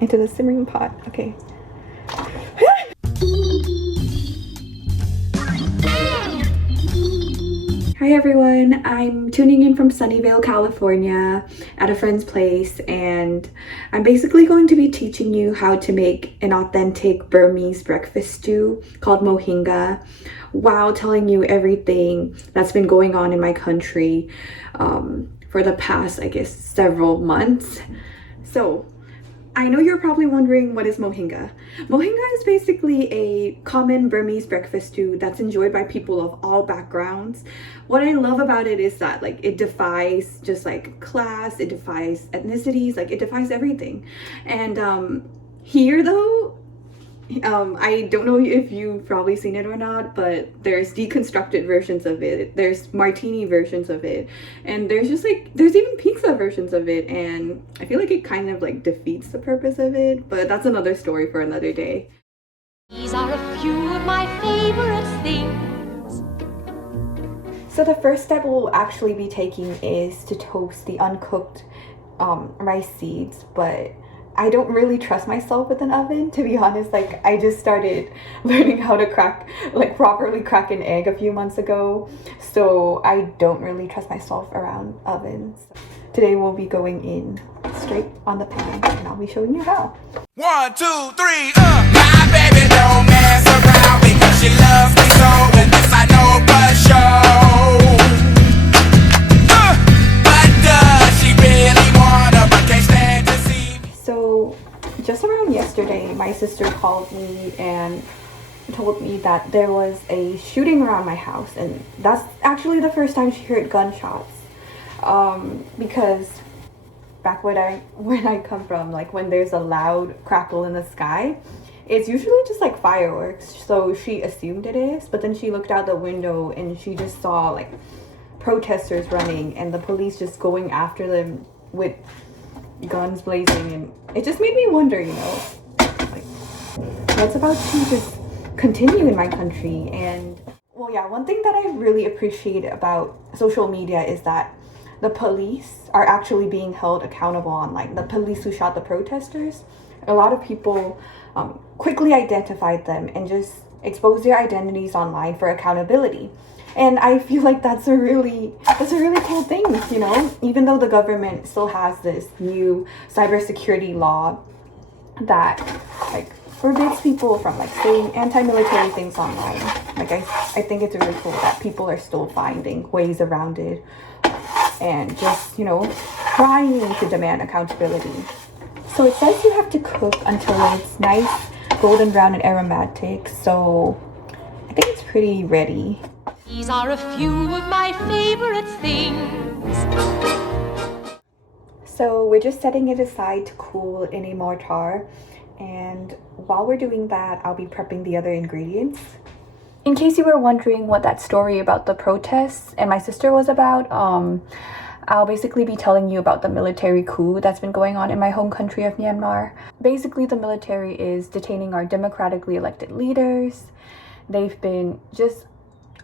into the simmering pot. Okay. Hi everyone, I'm tuning in from Sunnyvale, California at a friend's place, and I'm basically going to be teaching you how to make an authentic Burmese breakfast stew called mohinga while telling you everything that's been going on in my country for the past, I guess, several months. So I know you're probably wondering, what is mohinga? Mohinga is basically a common Burmese breakfast stew that's enjoyed by people of all backgrounds. What I love about it is that it defies just class, it defies ethnicities, it defies everything. And here though, I don't know if you've probably seen it or not, but there's deconstructed versions of it, there's martini versions of it, and there's there's even pizza versions of it, and I feel like it kind of defeats the purpose of it, but that's another story for another day. These are a few of my favorite things. So the first step we'll actually be taking is to toast the uncooked rice seeds, but I don't really trust myself with an oven, to be honest. I just started learning how to properly crack an egg a few months ago, so I don't really trust myself around ovens. Today we'll be going in straight on the pan, and I'll be showing you how. 1, 2, 3, my baby don't mess around because she loves me so, and this I know for sure. But does she really wanna, but can't stand to see me? So just around yesterday, my sister called me and told me that there was a shooting around my house, and that's actually the first time she heard gunshots. Because back when I come from, when there's a loud crackle in the sky, it's usually just fireworks. So she assumed it is, but then she looked out the window and she just saw protesters running and the police just going after them with guns blazing, and it just made me wonder, what's about to just continue in my country. And well, yeah, one thing that I really appreciate about social media is that the police are actually being held accountable online. The police who shot the protesters, a lot of people quickly identified them and just exposed their identities online for accountability. And I feel like that's a really cool thing, even though the government still has this new cybersecurity law that forbids people from saying anti-military things online. I think it's really cool that people are still finding ways around it and just, trying to demand accountability. So it says you have to cook until it's nice, golden brown and aromatic, so I think it's pretty ready. These are a few of my favorite things. So we're just setting it aside to cool in a mortar, and while we're doing that, I'll be prepping the other ingredients. In case you were wondering what that story about the protests and my sister was about, I'll basically be telling you about the military coup that's been going on in my home country of Myanmar. Basically, the military is detaining our democratically elected leaders. They've been just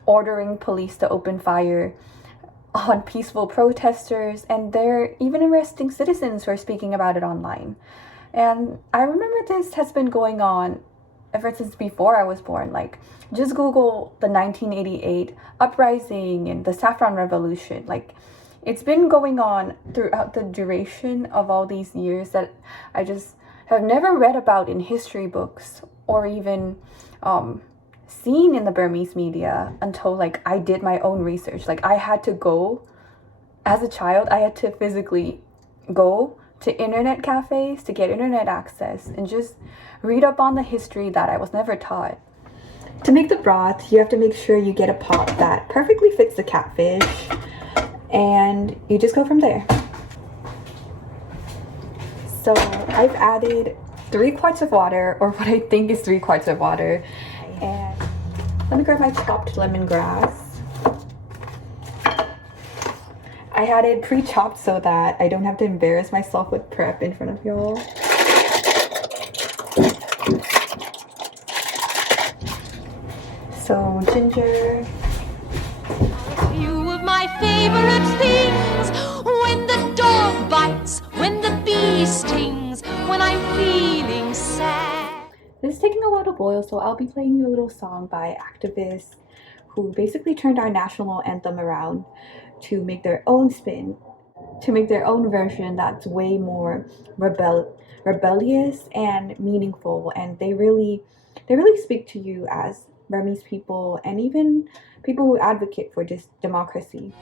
ordering police to open fire on peaceful protesters, and they're even arresting citizens who are speaking about it online. And I remember this has been going on ever since before I was born. Just Google the 1988 uprising and the Saffron Revolution. It's been going on throughout the duration of all these years that I just have never read about in history books or even seen in the Burmese media until I did my own research. I had to go, as a child, I had to physically go to internet cafes to get internet access and just read up on the history that I was never taught. To make the broth, you have to make sure you get a pot that perfectly fits the catfish, and you just go from there. So I've added 3 quarts of water, or what I think is 3 quarts of water, and let me grab my chopped lemongrass. I had it pre-chopped so that I don't have to embarrass myself with prep in front of y'all. So ginger. A few of my favorite things. When the dog bites, when the bee stings, when I'm feeling This is taking a while to boil, so I'll be playing you a little song by activists who basically turned our national anthem around to make their own spin, to make their own version that's way more rebellious and meaningful, and they really speak to you as Burmese people and even people who advocate for just democracy.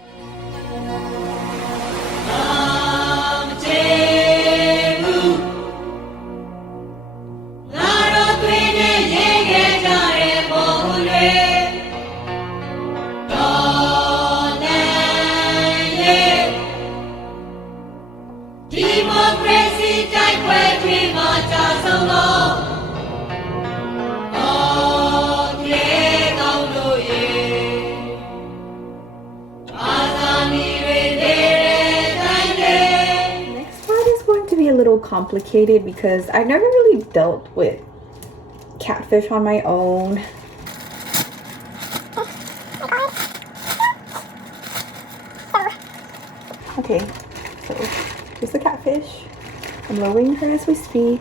A little complicated because I've never really dealt with catfish on my own. Okay, so here's the catfish. I'm lowering her as we speak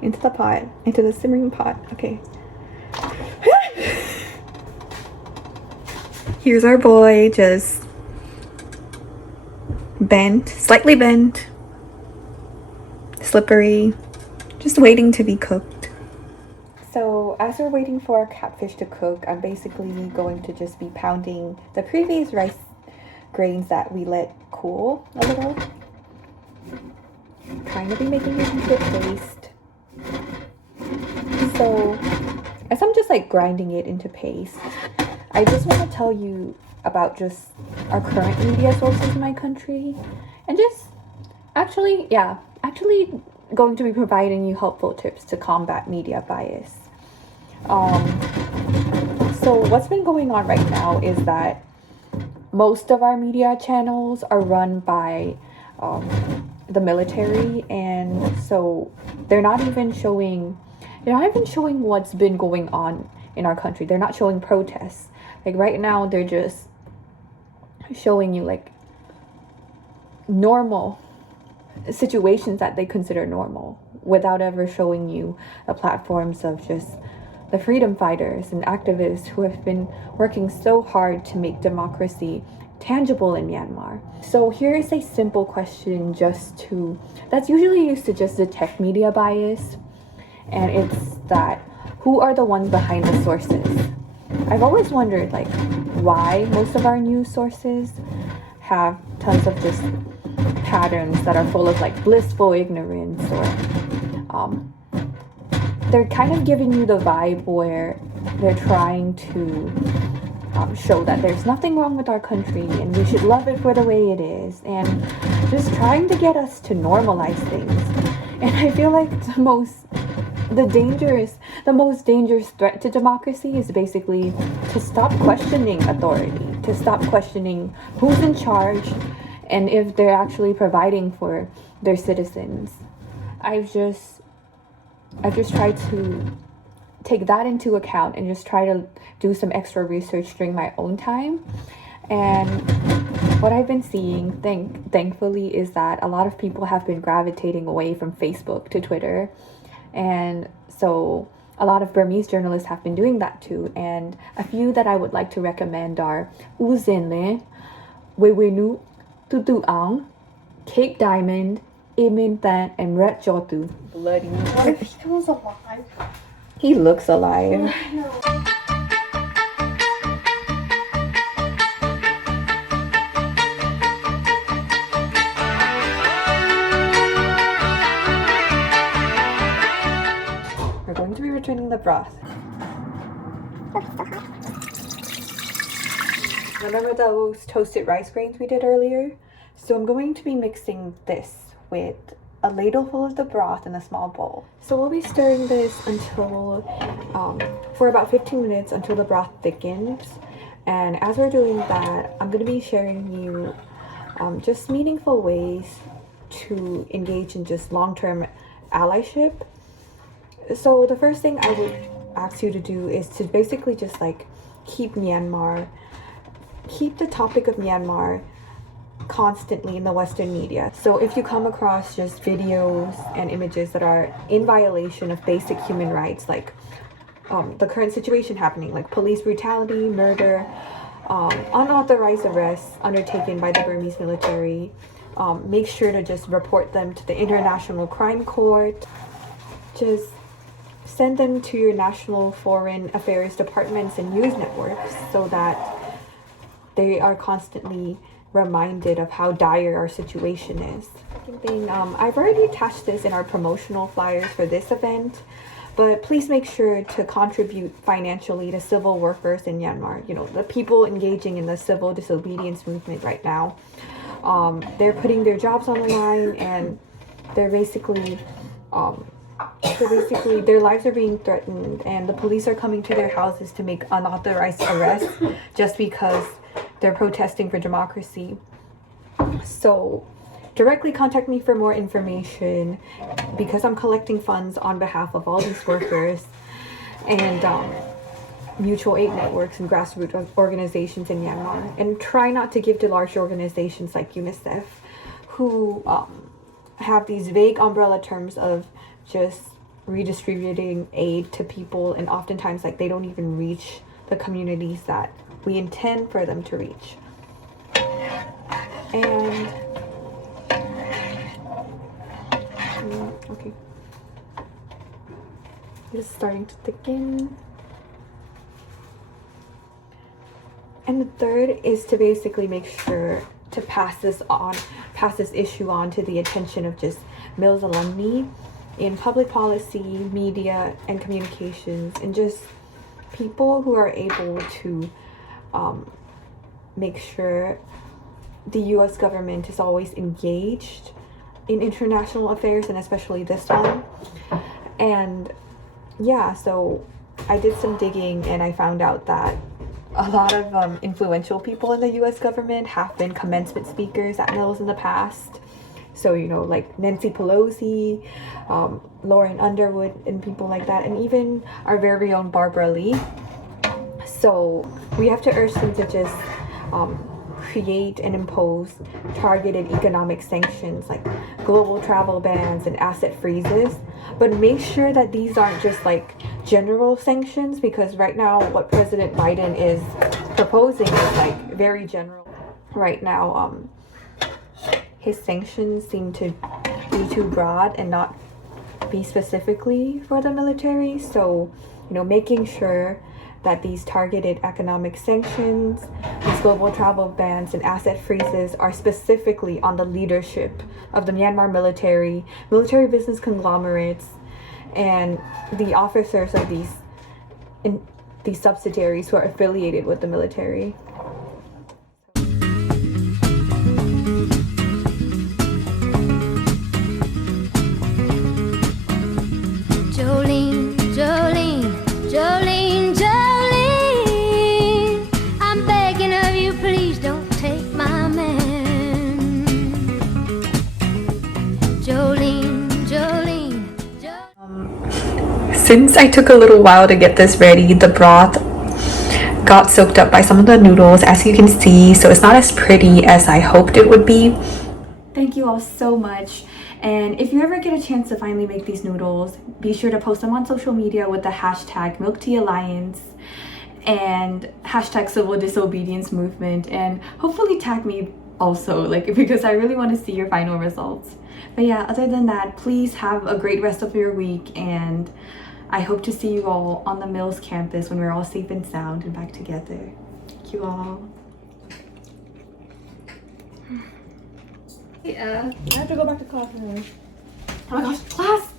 into the pot, into the simmering pot. Okay. Here's our boy, just bent, slightly bent. Slippery, just waiting to be cooked. So as we're waiting for our catfish to cook, I'm basically going to just be pounding the previous rice grains that we let cool a little. Trying to be making it into a paste. So as I'm just like grinding it into paste, I just want to tell you about just our current media sources in my country, and just actually going to be providing you helpful tips to combat media bias. So what's been going on right now is that most of our media channels are run by the military, and so they're not even showing what's been going on in our country. They're not showing protests. Like right now, they're just showing you like normal situations that they consider normal, without ever showing you the platforms of just the freedom fighters and activists who have been working so hard to make democracy tangible in Myanmar. So here is a simple question that's usually used to just detect media bias, and it's that who are the ones behind the sources? I've always wondered like why most of our news sources have tons of just patterns that are full of like blissful ignorance, or they're kind of giving you the vibe where they're trying to show that there's nothing wrong with our country and we should love it for the way it is, and just trying to get us to normalize things. And I feel like the most dangerous threat to democracy is basically to stop questioning authority, to stop questioning who's in charge and if they're actually providing for their citizens. I've just tried to take that into account and just try to do some extra research during my own time. And what I've been seeing, thankfully, is that a lot of people have been gravitating away from Facebook to Twitter. And so a lot of Burmese journalists have been doing that too. And a few that I would like to recommend are U Zinle, Wewenu, Tutu Ang, Cake Diamond, Emin Tan, and Red Jotu. Bloody. What if he comes alive? He looks alive. We're going to be returning the broth. Remember those toasted rice grains we did earlier? So I'm going to be mixing this with a ladle full of the broth in a small bowl. So we'll be stirring this until, for about 15 minutes until the broth thickens. And as we're doing that, I'm going to be sharing you just meaningful ways to engage in just long-term allyship. So the first thing I would ask you to do is to basically just like keep the topic of Myanmar constantly in the Western media. So if you come across just videos and images that are in violation of basic human rights, like the current situation happening, like police brutality, murder, unauthorized arrests undertaken by the Burmese military, make sure to just report them to the International Crime Court. Just send them to your national foreign affairs departments and news networks so that they are constantly reminded of how dire our situation is. Second thing, I've already attached this in our promotional flyers for this event, but please make sure to contribute financially to civil workers in Myanmar. You know, the people engaging in the civil disobedience movement right now. They're putting their jobs on the line, and they're basically their lives are being threatened, and the police are coming to their houses to make unauthorized arrests just because they're protesting for democracy. So directly contact me for more information, because I'm collecting funds on behalf of all these workers and mutual aid networks and grassroots organizations in Myanmar. And try not to give to large organizations like UNICEF, who have these vague umbrella terms of just redistributing aid to people, and oftentimes like they don't even reach the communities that we intend for them to reach. And okay, it's starting to thicken. And the third is to basically make sure to pass this issue on to the attention of just Mills alumni in public policy, media, and communications, and just people who are able to make sure the US government is always engaged in international affairs, and especially this one. And yeah, so I did some digging and I found out that a lot of influential people in the US government have been commencement speakers at Mills in the past. So, you know, like Nancy Pelosi, Lauren Underwood, and people like that, and even our very own Barbara Lee. So we have to urge them to just create and impose targeted economic sanctions like global travel bans and asset freezes, but make sure that these aren't just like general sanctions, because right now what President Biden is proposing is like very general. Right now, his sanctions seem to be too broad and not be specifically for the military. So, you know, making sure that these targeted economic sanctions, these global travel bans, and asset freezes are specifically on the leadership of the Myanmar military business conglomerates, and the officers of these subsidiaries who are affiliated with the military. Jolene, Jolene, Jolene, Jolene, I'm begging of you, please don't take my man. Jolene, Jolene, Jolene. Since I took a little while to get this ready, the broth got soaked up by some of the noodles, as you can see, so it's not as pretty as I hoped it would be. Thank you all so much. And if you ever get a chance to finally make these noodles, be sure to post them on social media with the hashtag MilkTeaAlliance and hashtag Civil Disobedience Movement, and hopefully tag me also, like, because I really want to see your final results. But yeah, other than that, please have a great rest of your week, and I hope to see you all on the Mills campus when we're all safe and sound and back together. Thank you all. Yeah. I have to go back to class now. Oh my gosh, class!